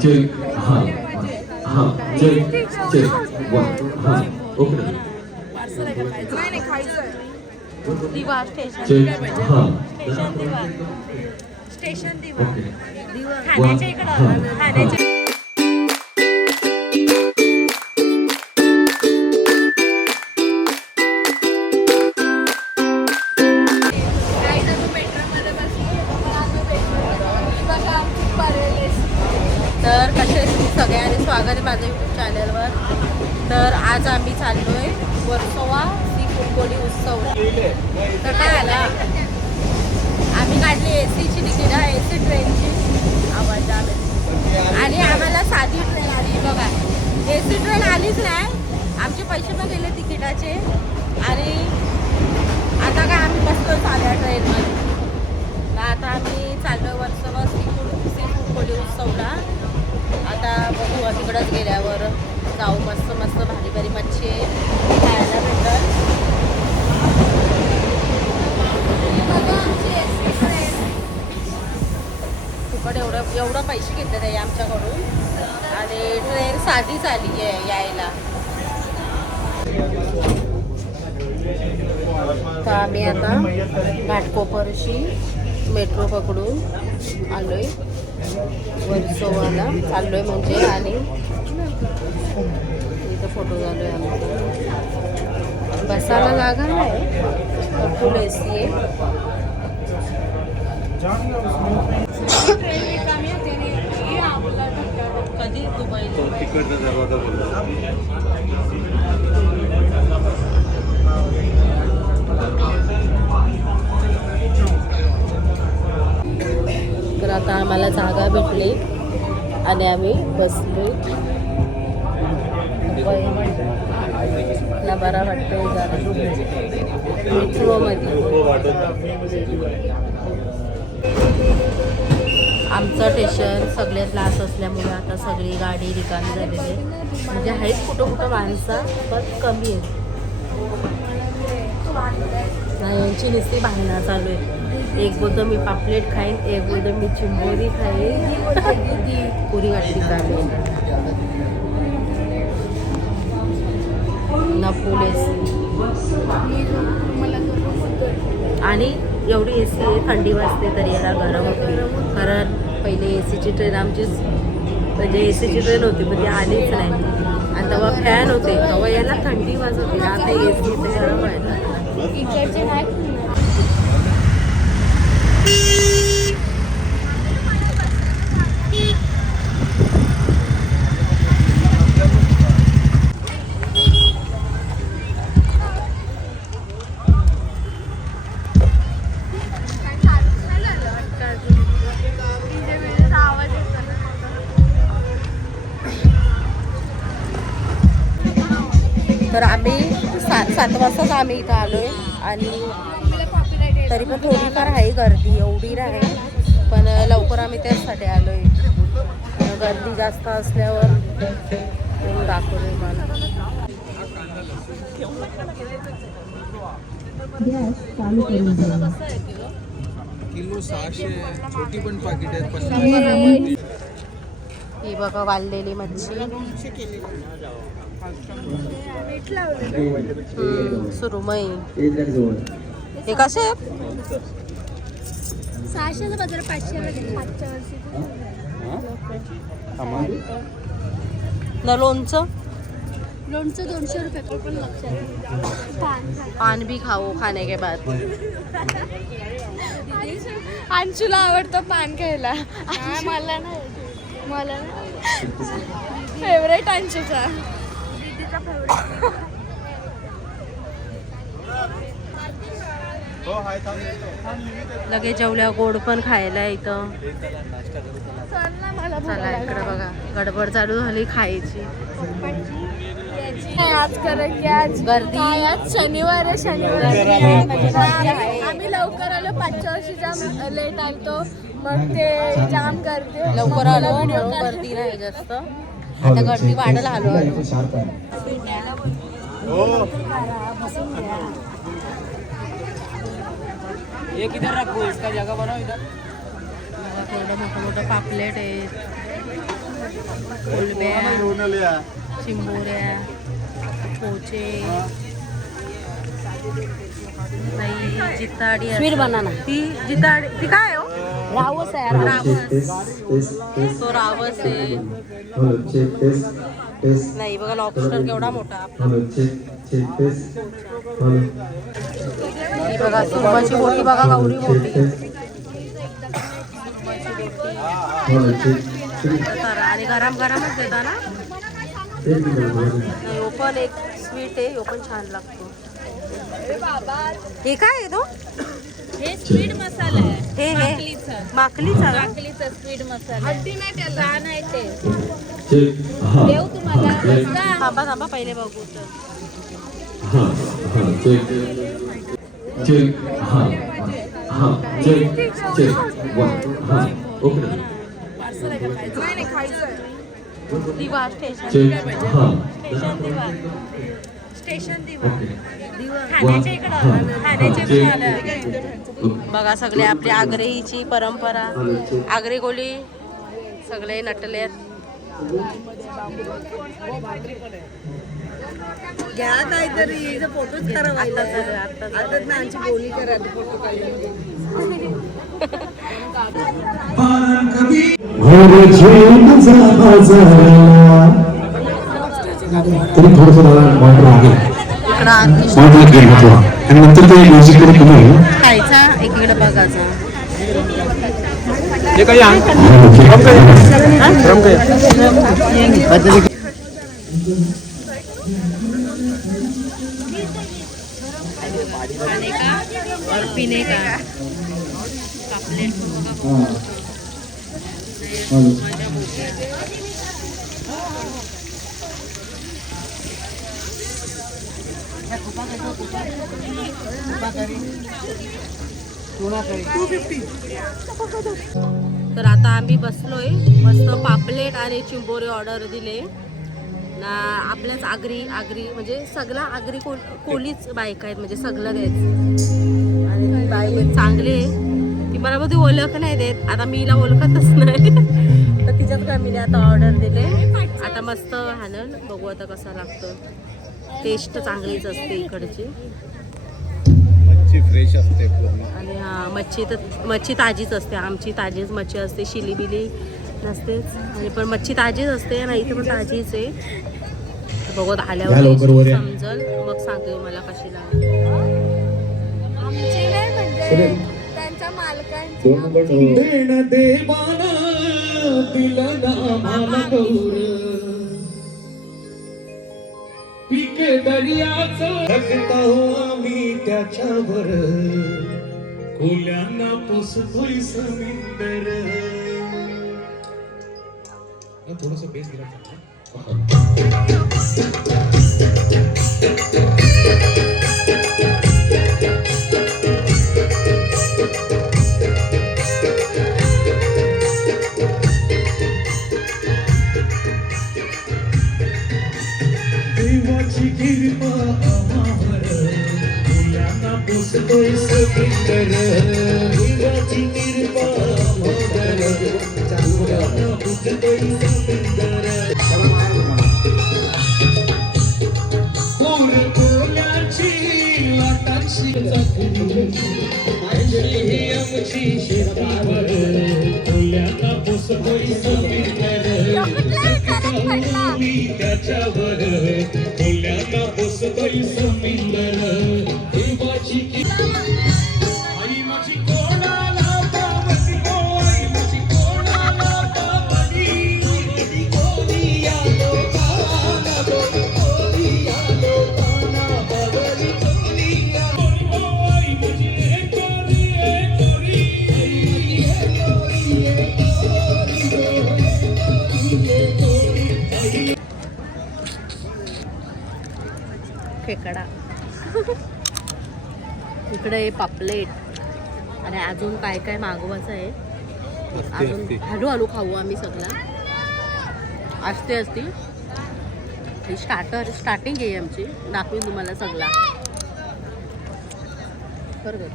Check हां हां check check हां ओके नाही खायचं दिवा स्टेशन चेक हां स्टेशन दिवा स्टेशन दिवा ओके खाण्याच्या इकडं खाण्याच्या तर कसे सगळ्यांनी स्वागत आहे माझ्या यूट्यूब चॅनलवर. तर आज आम्ही चाललोय वर्सोवा सी फूड कोडी उत्सव. तर काय आला आम्ही काढली एसीची तिकीट आहे, एसी ट्रेनची आवाज आले आणि आम्हाला साधी ट्रेन आली बघा. एसी ट्रेन आलीच नाही, आमचे पैसे पण गेले तिकिटाचे. आणि आता काय आम्ही बसतो साध्या ट्रेनमध्ये. आता आम्ही चाललो वर्सोवा सी फूड कोडी उत्सवला. आता बघू तिकडंच गेल्यावर जाऊ. मस्त मस्त भारी भारी मच्छी खायला भेटत. फुकट एवढं पैसे घेतले आहे आमच्याकडून. आणि ट्रेन साधीच आली आहे यायला. तर आम्ही आता घाटकोपरशी मेट्रो पकडून आलोय वर्सोवाला चाललोय म्हणजे. आणि इथं फोटो झालोय आम्ही. बसायला जागा नाही, फुल एसी आहे. कधी दुबई तर आता आम्हाला जागा भेटली आणि आम्ही बसलो. ना बरा वाटतोय मेट्रोमध्ये. आमचं स्टेशन सगळ्यात लास्ट असल्यामुळे आता सगळी गाडी रिकामी झालेली आहे. म्हणजे आहेत कुठं माणसं पण कमी आहेत. यांची नुसती भांडणं चालू आहे. एक बोलतो मी पापलेट खाईन, एक बोलतो मी चिंबोरी खाईन. पुरी वाटली काढली ना फुल एसी. आणि एवढी एसी आहे, थंडी वाजते तरी याला गरम होते. कारण पहिले एसीची ट्रेन आमची म्हणजे एसीची ट्रेन होती पण ती आलीच नाही. आणि तेव्हा फॅन होते तेव्हा याला थंडी वाजत होती. आता एसी ते गरम व्हायला. तर आम्ही 7 वाजताच आम्ही इथं आलोय. आणि तरी पण थोडीफार आहे गर्दी, एवढी नाही. पण लवकर आम्ही त्याचसाठी आलोय. गर्दी जास्त असल्यावर दाखवले मला. किलो 600 छोटी पण पाकिट आहेत. ही बघा वाळलेली मच्छी. सुरुमई हे कसे 600चा बाजार 500 मागच्या वर्षी. न लोणचं 200 रुपये पण लक्षात. पान भी खाओ खाने के बाद. अंशूला आवडतं पान खायला. मला नाही फेवरेट अंशूचा. लगेच जेवल्या गोड पण खायला इथं. चला इकडे बघा गडबड चालू झाली खायची. आज करेल की आज गर्दी. आज शनिवार आम्ही लवकर आलो. 5च्या वर्षी जाम लेट आलतो मग ते जाम गर्दी. लवकर आलो गर्दी नाही जास्त. आता गर्दी वाढला आलो. एक इधर रखो, इसका जगह बनाओ इधर. थोडं मोठं पापलेट आहे. कोलब्या, चिंबोऱ्या, पोचे, जिताडी स्वीट बनाना. ती जिताडी ती काय हो? रावस आहे. रावस तो रावस आहे. नाही बघा लॉबस्टर केवढा मोठा. ही बघा सुरमईची बोटी बघा केवढी मोठी. आणि गरम गरमच देता ना. हो पण एक स्वीट आहे. हो पण छान लागतो. हे काय आहे तो? हे स्वीट मसाला आहे. हे माकलीचा स्वीट मसाला छान आहे ते. देऊ तुम्हाला. थांबा थांबा पहिले बघू तर. दिवा स्टेशन दिवा खाण्याच्या इकडं बघा सगळे आपली आग्रेची परंपरा. आग्रे कोळी सगळे नटलेत. घ्या काहीतरी फोटोच करा. आता आमची बोली करा फोटो काढले. तरी थोडस मॉनिटर आहे आणि नंतर ते म्युझिककडे तुम्ही खायचा एकीकडे बघायचा. और पीने का पापलेट तर आता आम्ही बसलोय मस्त पापलेट आणि चिंबोरे ऑर्डर दिले ना. आपल्याच आगरी म्हणजे सगळा आगरी कोलीच बायका आहेत म्हणजे सगळं द्यायचं. आणि ती बाई एक चांगली आहे. ती मला ती ओळख नाही देत. आता मी हिला ओळखतच नाही तर तिच्यात कमीने आता ऑर्डर दिले. आता मस्त हाणन बघू आता कसा लागतो. टेस्ट चांगलीच असते इकडची. फ्रेश असते पूर्ण. आणि मच्छी ताजीच असते. आमची ताजीच मच्छी असते. शिलीबिली नसतेच. आणि पण मच्छी ताजीच असते ना. इथे पण ताजीच आहे. बघत आल्यावर समजल मग सांगते मला कशी लागली. आमची नाही म्हणजे त्यांच्या मालकांची. पिके दर्याचं आम्ही त्याच्यावर कोल्यांना पुसतोय समिंदर. थोडस बेस दिला देवाची कृपा आम्हावर कोल्यांना पुसतोय समिंदर. देवाची कृपा आम्हावर कोल्यांना पुसतोय समिंदर. आमची शेतावर कोल्यांना पुसतोय समिंदर. त्याच्यावर कोल्यांना पुसतोय समिंदर. देवाची आई माझी कोणाला पावती गो. आई माझी कोणाला पावती. कोणी या लोकांना कोणी या लोकांना पावली. कोणी या आई माझी खेकडा इकडे पापलेट आणि अजून काय काय मागवायचं आहे. अजून हळूहळू खाऊ आम्ही सगळा. असते ही स्टार्टिंग आहे आमची. दाखवीन तुम्हाला सगळा बरोबर.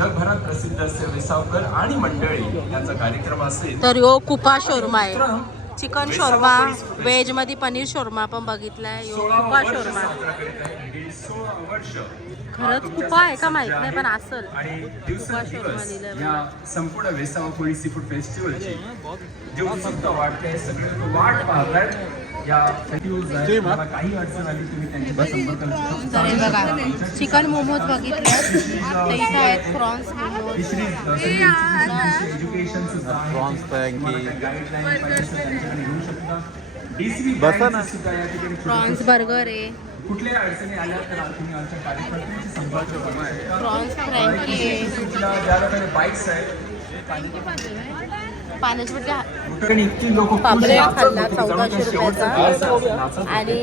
जगभरात प्रसिद्ध असे वेसावकर आणि मंडळी यांचा कार्यक्रम असेल. तर यो कुपा शोरमा आहे, चिकन शोरमा, व्हेज मध्ये पनीर शोरमा पण बघितलाय. यो कुपा शोरमा खरंच कुपा आहे का माहित नाही पण असल. आणि दिवसेंदिवस या संपूर्ण वेसावा कोळी सी फूड फेस्टिवलची जी उत्सुकता वाढते, सगळे वाट पाहतायत. या फेस्टिवलला काही अडचण आली तुम्ही त्यांच्याशी संपर्क करू शकता. तर हे बघा चिकन मोमोज बघितले, तर इथं आहेत प्रॉन्स मोमोज, एज्युकेशन सुद्धा आहे. प्रॉन्स फ्रँकी. प्रॉन्स बर्गर आहे, कुठल्या अडचणी आल्या तर तुम्ही आमच्या कार्यकर्त्यांशी संपर्क करा. प्रॉन्स फ्रँकी आहे, ज्या लोकांनी बाईक्स आहेत पाण्याची म्हणजे आणि इतकी लोक पापलेट खाल्ला 1400 रुपयाचा आणि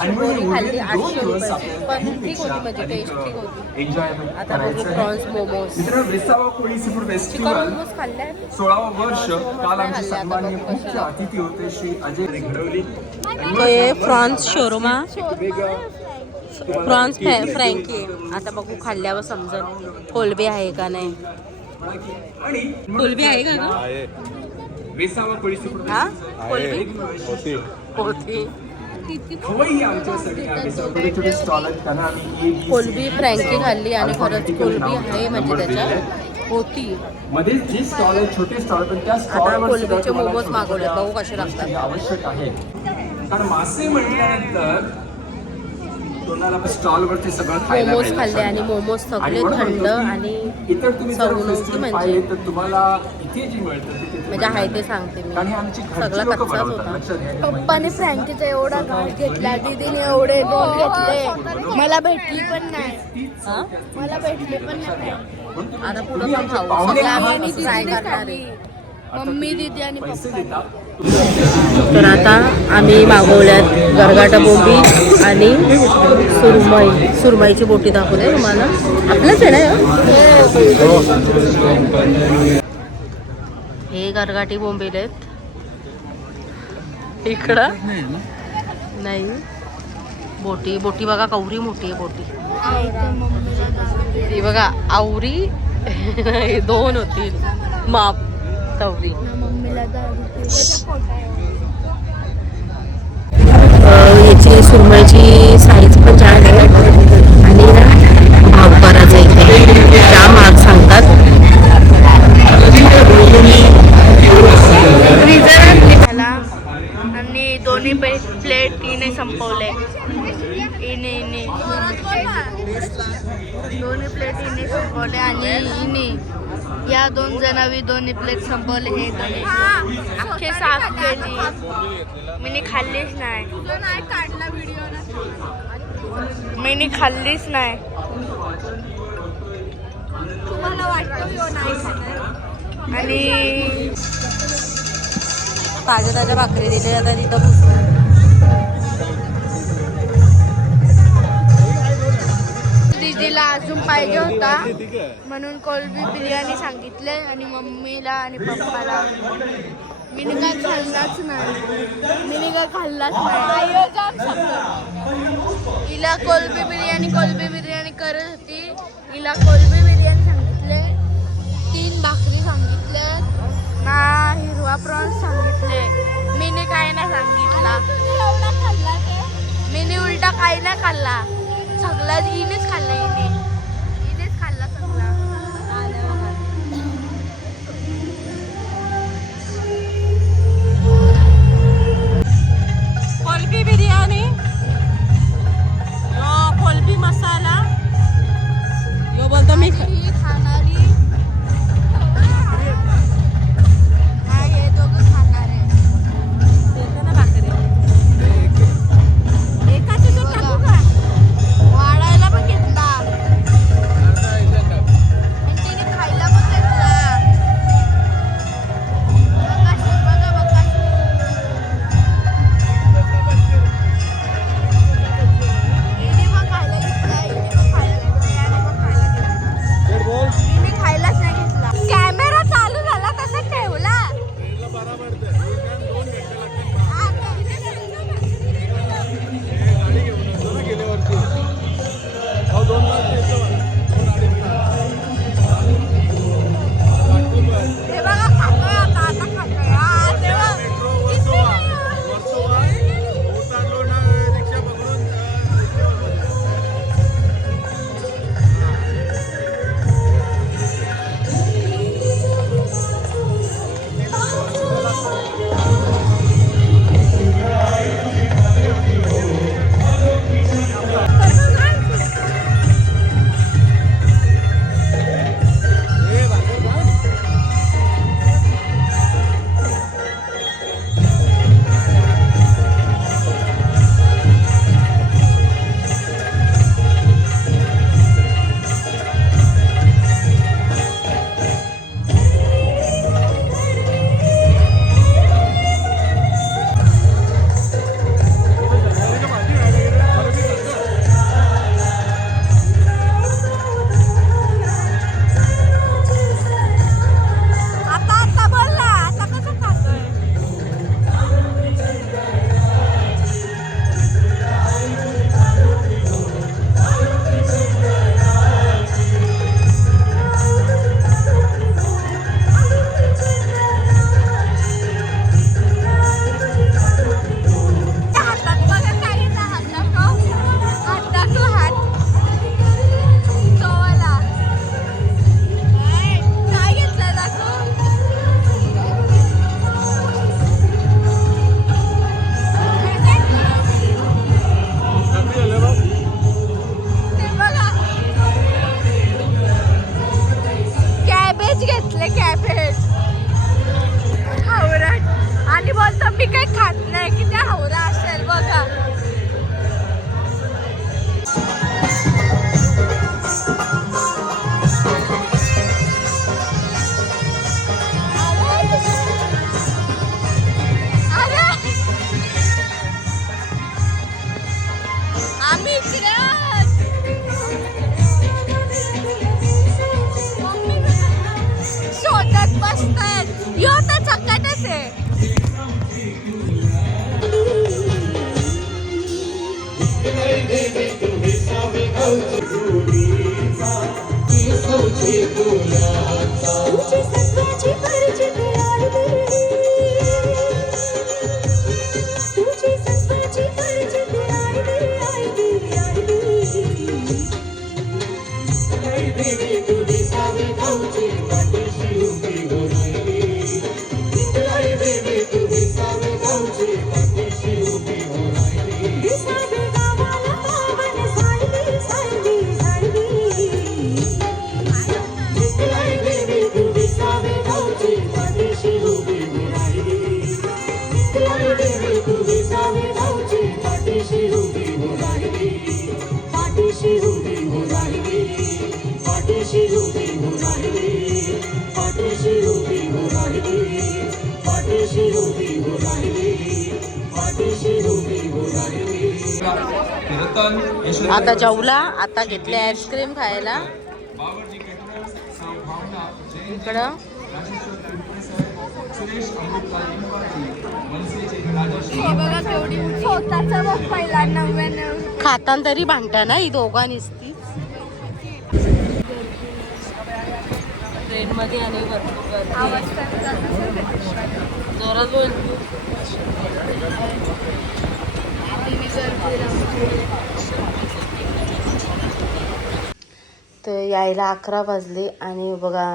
चिकोरी खाल्ली 800 रुपयाची. पण ठीक होती, म्हणजे टेस्ट ठीक होती. एन्जॉयमेंट आता बघू प्रॉन्स मोमोज. मित्रांनो, Versova Koli sea food chicken festival momos खाल्ले, 16वा वर्ष. काल आमचे सन्माननीय मुख्य अतिथी होते श्री अजय घडवली. हे प्रॉन्स शोरमा, प्रॉन्स फ्रँकी. आता बघू खाल्ल्यावर समजेल कोलबी आहे का नाही. आणि कोलबी आहे का ग? वेसावा कोळी सी फूड हा फेस्टिवल कोलबी होती. खवय्ही आमच्यासाठी आम्ही छोटे छोटे स्टॉल आहेत त्यांना आम्ही कोलबी फ्रँकी खाल्ली आणि खरंच कोलबी आहे म्हणजे त्याच्यात होती. मध्ये जे स्टॉल आहेत छोटे स्टॉल पण त्या आता स्टॉलवर कोलबीचे मोमोज मागवले, बघू कसे लागतात. आवश्यक आहे. कारण मासे म्हटल्यानंतर तोंडाला स्टॉलवरती सगळं खायला मोमोज मिळेल. खाल्ले आणि मोमोज सगळे म्हणून थंड म्हणतो की आणि इतर तुम्ही जर चव नव्हती फेस्टिवल म्हणजे. पाहिले तर तुम्हाला इथे जी मिळतं ते तिथे म्हणजे आहे ते सांगते मी, कारण हे आमची घरची सगळा लोकं कच्चाच बनवतात. होता. लक्षात घ्या. पप्पाने फ्रँकीचा एवढा घास घेतला, दीदीने एवढे 2 घेतले, मला भेटली पण नाही. हा? मला भेटली पण नाही. आता पुढं तुम्ही पण आमचे खाऊ, पाहुणे सगळं आहात. आम्ही ट्राय करणार आहे. मम्मी, दीदी आणि पैसे पप्पा. देता तर आता आम्ही मागवल्यात गरगाटा बोंबी आणि सुरमईची बोटी दाखवते तुम्हाला. आपलंच आहे ना हे गरगाटी बोंबील आहेत. इकडं नाही बोटी बघा, कवरी मोठी आहे बोटी. ही बघा आवरी 2 होतील माप कवरी. मम्मीला याची सुरमईची साईज पण छान आहे आणि ना भाव करायचा इथे त्या महाग सांगतात. आणि दोन्ही प्लेट तिने संपवले. इने दोन्ही प्लेट इने संपवले आणि इने या 2 जणांनी दोन्ही प्लेट संपवले. हे अख्खे साफ केली, मी खाल्लीच नाही. मी खाल्लीच नाही. तुम्हाला वाटतं आणि ताज्या भाकरी दिली आता तिथं पुसून. दीदीला अजून पाहिजे होता म्हणून कोलबी बिर्याणी सांगितले आणि मम्मीला आणि पप्पाला. मी काय खाल्लाच नाही. हिला कोलबी बिर्याणी करत होती. हिला कोलबी बिर्याणी सांगितले, 3 भाकरी सांगितले ना, हिरवा प्रॉन्स सांगितले. मीने काय नाही सांगितला. मीने उलटा काही नाही खाल्ला, सगळा हिनेच खाल्ला. हिनेच खाल्ला सगळा. कोलबी बिर्याणी, कोलबी मसाला, यो बोलतो मी ही खाणारी, हा हे दोघं खाणार आहे. एकाची जो टाकू का? वाढायला पण घेतला. शीतल यशोदा आता जेवला, आता घेतले आईस्क्रीम खायला. बावर्जी केटरर्स भावना जयंती इकडं राजेश्वर पिंपळे साहेब सुरेश अमृतलाल निंबाळकर मनसेचे राजेश्वर हे बघा केवढी स्वतःचा बघ पहिला 99. खाताना तरी भांडता ना ही दोघा निसती ट्रेन मध्ये आणि भरपूर गर्दी आहे. आवाज करतात जोरात बोल. तर यायला 11 वाजले आणि बघा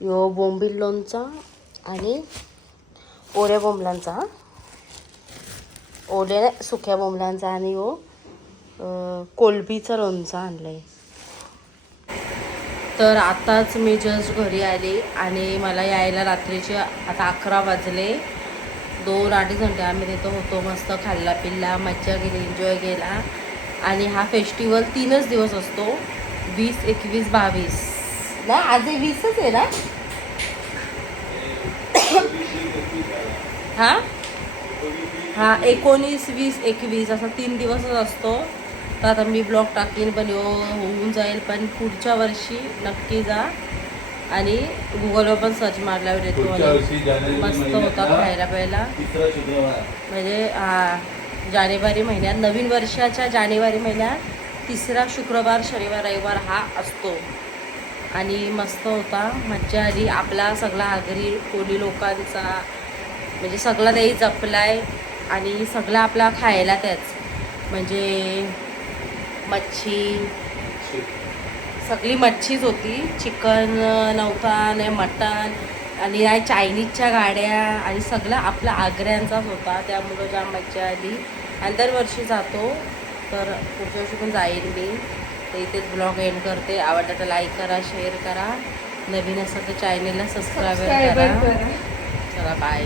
यो बोंबील लोणचा आणि ओल्या बोंबलांचा, ओल्या सुक्या बोंबलांचा आणि यो कोलबीचं लोणचं आणलंय. तर आताच मी जस्ट घरी आले आणि मला यायला रात्रीचे आता 11 वाजले. 2-2.5 घंटे आम्ही तिथं होतो. मस्त खाल्ला पिल्ला, मज्जा केली, एन्जॉय केला. आणि हा फेस्टिवल 3च दिवस असतो, 20, 21, 22 ना. आज 20च आहे ना. हा 19, 20, 21 असा 3 दिवसच असतो. तर आता मी ब्लॉग टाकीन पण होऊन जाईल. पण पुढच्या वर्षी नक्की जा आणि गुगलवर पण सर्च मारल्यावर येतो. मस्त होता खायला प्यायला. म्हणजे जानेवारी महिन्यात, नवीन वर्षाच्या जानेवारी महिन्यात 3रा शुक्रवार, शनिवार, रविवार हा असतो. आणि मस्त होता, मज्जा आली. आपला सगळा आगरी कोली लोकांचा म्हणजे सगळा त्याही जपलाय आणि सगळा आपला खायला त्याच म्हणजे मच्छी, सगळी मच्छीच होती. चिकन नव्हता, नाही मटण आणि नाही चायनीजच्या गाड्या आणि सगळं आपला आग्र्यांचाच होता. त्यामुळं जाम मज्जा आली आणि दरवर्षी जातो. तर पुढच्या वर्षी पण जाईन मी. तर इथेच ब्लॉग एंड करते. आवडलं तर लाईक करा, शेअर करा, नवीन असेल तर चॅनेलला सबस्क्राईब करा. चला बाय.